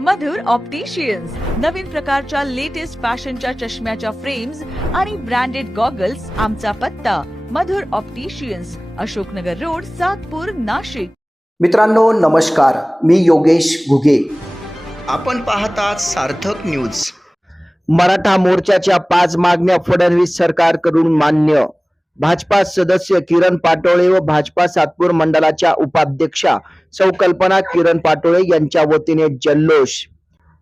मधुर opticians नवीन प्रकारच्या latest फॅशनच्या चष्म्याच्या फ्रेम्स आणि ब्रँडेड गॉगल्स आमचा पत्ता. Madhur opticians Ashoknagar road Satpur Nashik. मित्रांनो नमस्कार. मी योगेश घुगे. आपण पाहतात सार्थक न्यूज मराठा मोर्चाच्या पाच मागण्या फडणवीस सरकारकडून मान्य भाजपा सदस्य किरण पाटोळे व भाजपा सातपूर मंडळाच्या उपाध्यक्षा सौ कल्पना किरण पाटोळे यांच्या वतीने जल्लोष.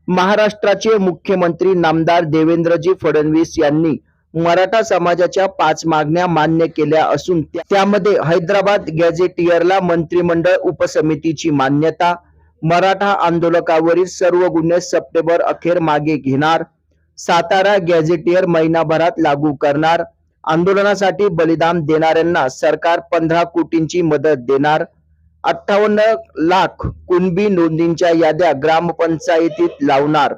महाराष्ट्राचे मुख्यमंत्री नामदार देवेंद्रजी फडणवीस यांनी मराठा समाजाच्या पाच मागण्या मान्य केल्या असून त्यामध्ये हैदराबाद गॅझेटियरला मंत्रिमंडळ उपसमितीची मान्यता मराठा आंदोलकावरील सर्व गुन्हे सप्टेंबर अखेर मागे घेणार सातारा गॅझेटियर महिनाभरात लागू करणार आंदोलनासाठी बलिदान देणाऱ्यांना सरकार पंधरा कोटींची मदत देणार. अठ्ठावन्न लाख कुणबी नोंदींच्या याद्या ग्रामपंचायतीत लावणार.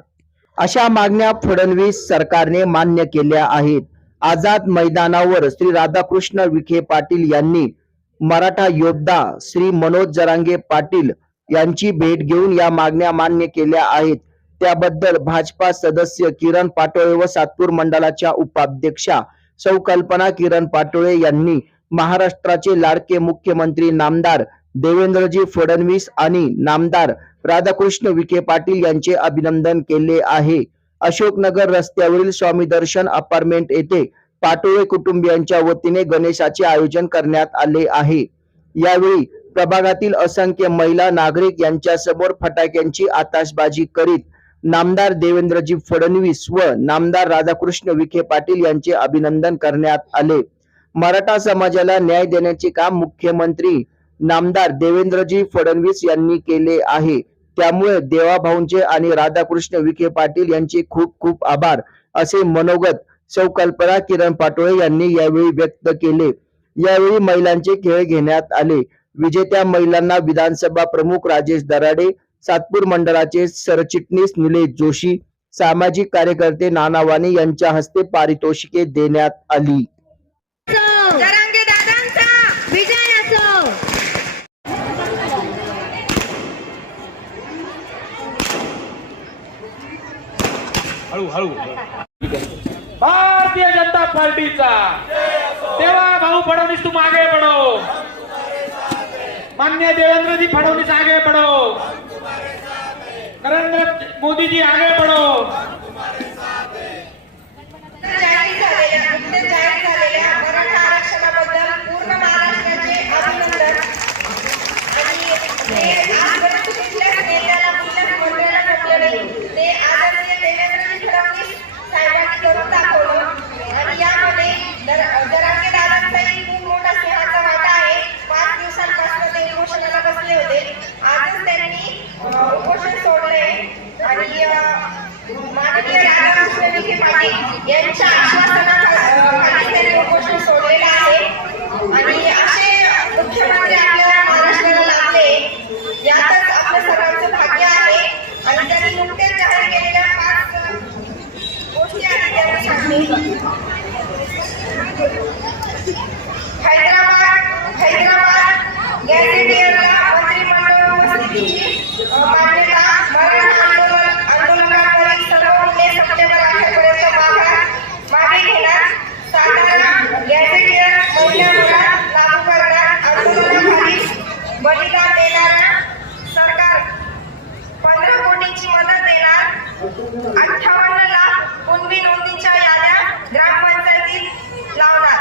अशा मागण्या फडणवीस सरकारने मान्य केल्या आहेत. आझाद मैदानावर श्री राधाकृष्ण विखे पाटील यांनी मराठा योद्धा श्री मनोज जरांगे पाटील यांची भेट घेऊन या मागण्या मान्य केल्या आहेत. त्याबद्दल भाजपा सदस्य किरण पाटोळे व सातपूर मंडळाच्या उपाध्यक्षा सौ कल्पना किरण पाटोळे यांनी महाराष्ट्राचे लाडके मुख्यमंत्री नामदार देवेंद्रजी फडणवीस आणि नामदार राधाकृष्ण विखे पाटील यांचे अभिनंदन केले आहे. अशोकनगर रस्त्यावरील स्वामी दर्शन अपार्टमेंट येथे पाटोळे कुटुंबियांच्या वतीने गणेशाचे आयोजन करण्यात आले आहे. यावेळी प्रभागातील असंख्य महिला नागरिक यांच्या समोर फटाक्यांची आताशबाजी करीत नामदार देवेंद्रजी फडणवीस व नामदार राधाकृष्ण विखे पाटील यांचे अभिनंदन करण्यात आले. मराठा समाजाला न्याय देण्याचे काम मुख्यमंत्री नामदार देवेंद्रजी फडणवीस यांनी केले आहे. त्यामुळे देवाभाऊंचे आणि राधाकृष्ण विखे पाटील यांचे खूप खूप आभार असे मनोगत सौ कल्पना किरण पाटोळे यांनी यावेळी व्यक्त केले. यावेळी महिलांचे खेळ घेण्यात आले. विजेत्या महिलांना विधानसभा प्रमुख राजेश दराडे सातपूर मंडळाचे सरचिटणीस निलेश जोशी सामाजिक कार्यकर्ते नाना वाणी यांच्या हस्ते पारितोषिके देण्यात आली. भारतीय जनता पार्टीचा. तेव्हा भाऊ फडणवीस तुम आगे बढ़ो मान्य देवेंद्र जी फडणवीस आगे बढ़ो नरेंद्र मोदी जी आगे बढ़ो जाहीर झालेल्या नुकतेच जाहीर झालेल्या मराठा आरक्षणाबद्दल पूर्ण महाराष्ट्राचे अभिनंदन आणि ते आजपर्यंत कुठल्याच नेत्याला कुठल्याच मंत्र्याला भेटलं नाही ते आदरणीय देवेंद्रजी फडणवीस साहेबांनी करून दाखवलं आणि यामध्ये दर- दरांगे दादांचाही खूप मोठा सिंहाचा वाटा आहे पाच दिवसांपासून ते उपोषणाला बसले होते आजच त्यांनी अं, उपोषण सोडलंय आणि अं, माननीय राधाकृष्ण विखे पाटील यांच्या आश्वासनाखाली त्यांनी उपोषण सोडलेलं आहे. आणि असे मुख्यमंत्री आपल्या महाराष्ट्राला लाभले यातच आपल्या सर्वांचं भाग्य आहे. आणि त्यांनी नुकतेच जाहीर केलेल्या पाच गोष्टी आहेत त्यांनी सांगली हैदराबाद हैदराबाद गॅस मंत्रिमंडळ उपस्थितीची अ, मान्यता मराठा आंदोलन आंदोलनावरील सर्व गुन्हे सप्टेंबर अखेरपर्यंत मागा मागे घेणार सातारा गॅझेटियर महिन्याभरात लागू करणार आंदोलनाखाली बलिदान देणारा सरकार पंधरा कोटींची मदत देणार अठ्ठावन्न लाख कुणबी नोंदींच्या याद्या ग्रामपंचायतीत लावणार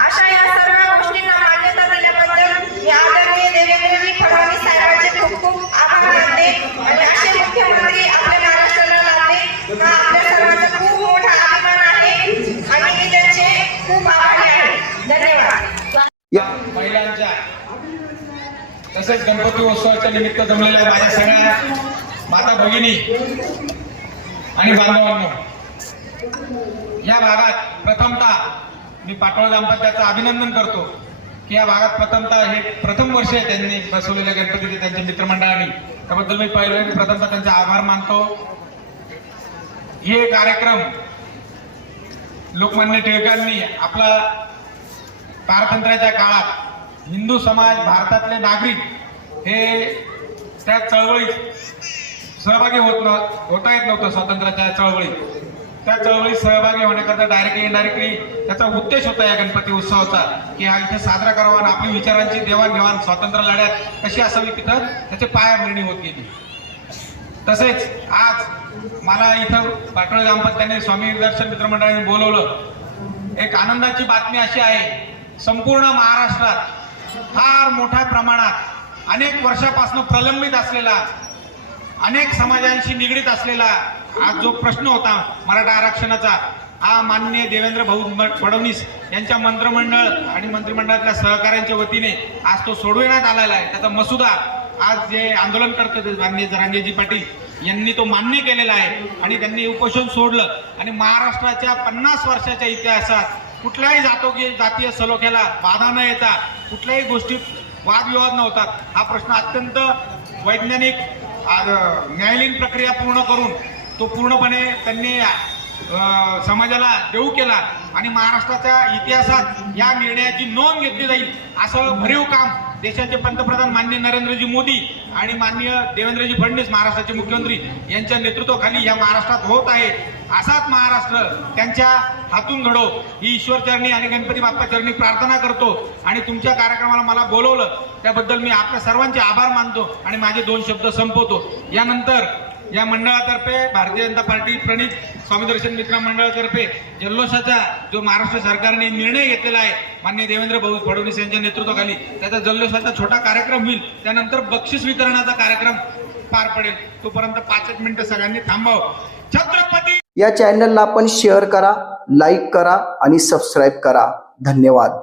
अशा या सर्व गोष्टींना मान्यता दिल्याबद्दल मी आदरणीय देवेंद्रजी फडणवीस साहेबांचे खूप खूप आभार मानते आणि असे मुख्यमंत्री आपल्या महाराष्ट्राला लाभले हा आपल्या सर्वांचा खूप मोठा अभिमान आहे आणि मी त्यांचे खूप आभारी आहे धन्यवाद महिलांच्या तसेच गणपती उत्सवाच्या निमित्त जमलेल्या माझ्या सगळ्या माता भगिनी आणि बांधवांनो या भागात प्रथमतः मी पाटोळ दाम्पत्याचं अभिनंदन करतो की या भागात प्रथमतः हे प्रथम वर्ष आहे त्यांनी बसवलेल्या गणपतीचे त्यांच्या मित्रमंडळाने. त्याबद्दल मी पहिलं की प्रथमतः त्यांचा आभार मानतो. हे कार्यक्रम लोकमान्य टिळकांनी आपला पारतंत्र्याच्या काळात हिंदू समाज भारतातले नागरिक हे त्या चळवळीत सहभागी होत नव्ह- होता येत नव्हतं स्वातंत्र्याच्या चळवळीत. त्या चळवळीत सहभागी होण्याकरता डायरेक्टली इनडायरेक्टली त्याचा उद्देश होता या गणपती उत्सवाचा की हा इथे साजरा करावा आणि आपली विचारांची देवाणघेवाण स्वातंत्र्य लढ्यात कशी असावी तिथं त्याची पायाभरणी होत गेली. तसेच आज मला इथं पाटोळे ग्रामपंचायतीने स्वामी दर्शन मित्रमंडळाने बोलवलं. एक आनंदाची बातमी अशी आहे संपूर्ण महाराष्ट्रात फार मोठ्या प्रमाणात अनेक वर्षापासून प्रलंबित असलेला अनेक समाजांशी निगडीत असलेला आज जो प्रश्न होता मराठा आरक्षणाचा हा माननीय देवेंद्र भाऊ फडणवीस यांच्या मंत्रिमंडळ आणि मंत्रिमंडळातल्या सहकाऱ्यांच्या वतीने आज तो सोडविण्यात आलेला आहे. त्याचा मसुदा आज जे आंदोलन करतात माननीय जरांगेजी पाटील यांनी तो मान्य केलेला आहे. आणि त्यांनी उपोषण सोडलं. आणि महाराष्ट्राच्या पन्नास वर्षाच्या इतिहासात कुठल्याही जातो जातीय सलोख्याला बाधा न येता कुठल्याही गोष्टीत वादविवाद नव्हतात हा प्रश्न अत्यंत वैज्ञानिक न्यायालयीन प्रक्रिया पूर्ण करून तो पूर्णपणे त्यांनी समाजाला देऊ केला आणि महाराष्ट्राच्या इतिहासात या निर्णयाची नोंद घेतली जाईल असं भरीव काम देशाचे पंतप्रधान माननीय नरेंद्रजी मोदी आणि माननीय देवेंद्रजी फडणवीस महाराष्ट्राचे मुख्यमंत्री यांच्या नेतृत्वाखाली या महाराष्ट्रात होत आहे. असाच महाराष्ट्र त्यांच्या हातून घडो. ही ईश्वरचरणी आणि गणपती बाप्पा चरणी प्रार्थना करतो आणि तुमच्या कार्यक्रमाला मला बोलवलं त्याबद्दल मी आपल्या सर्वांचे आभार मानतो आणि माझे दोन शब्द संपवतो. यानंतर या मंडळातर्फे भारतीय जनता पार्टी प्रणित स्वामी दर्शन मित्र मंडळातर्फे जल्लोषाचा जो महाराष्ट्र सरकारने निर्णय घेतलेला आहे मान्य देवेंद्र भाऊ फडणवीस यांच्या नेतृत्वाखाली त्याचा जल्लोषाचा छोटा कार्यक्रम होईल. त्यानंतर बक्षीस वितरणाचा कार्यक्रम पार पडेल. तोपर्यंत पाच एक मिनिटं सगळ्यांनी थांबावं. छत्रपती या चॅनलला आपण शेअर करा लाईक करा आणि सबस्क्राईब करा. धन्यवाद.